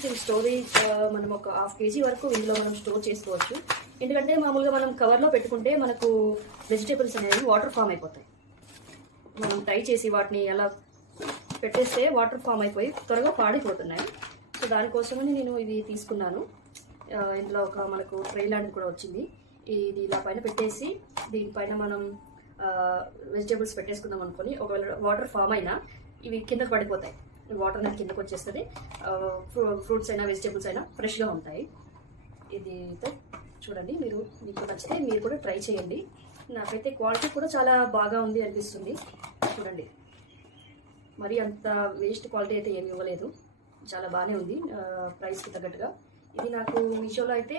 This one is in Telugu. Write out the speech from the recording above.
కొంచెం స్టోరేజ్ మనం ఒక 1/2 kg వరకు ఇందులో మనం స్టోర్ చేసుకోవచ్చు. ఎందుకంటే మామూలుగా మనం కవర్లో పెట్టుకుంటే మనకు వెజిటేబుల్స్ అనేవి వాటర్ ఫామ్ అయిపోతాయి. మనం ట్రై చేసి వాటిని అలా పెట్టేస్తే వాటర్ ఫామ్ అయిపోయి త్వరగా పాడిపోతున్నాయి. సో దానికోసమని నేను ఇవి తీసుకున్నాను. ఇందులో ఒక మనకు ట్రే లాంటిది కూడా వచ్చింది. ఇది ఇలా పైన పెట్టేసి దీనిపైన మనం వెజిటేబుల్స్ పెట్టేసుకుందాం అనుకొని, ఒకవేళ వాటర్ ఫామ్ అయినా ఇవి కిందకు పడిపోతాయి. వాటర్ అనేది కిందకు వచ్చేస్తుంది. ఫ్రూట్స్ అయినా వెజిటేబుల్స్ అయినా ఫ్రెష్గా ఉంటాయి. ఇది చూడండి, మీకు నచ్చితే మీరు కూడా ట్రై చేయండి. నాకైతే క్వాలిటీ కూడా చాలా బాగా ఉంది అనిపిస్తుంది. చూడండి, మరి అంత వేస్ట్ క్వాలిటీ అయితే ఏమి ఇవ్వలేదు, చాలా బాగానే ఉంది ప్రైస్కి తగ్గట్టుగా. ఇది నాకు మీషోలో అయితే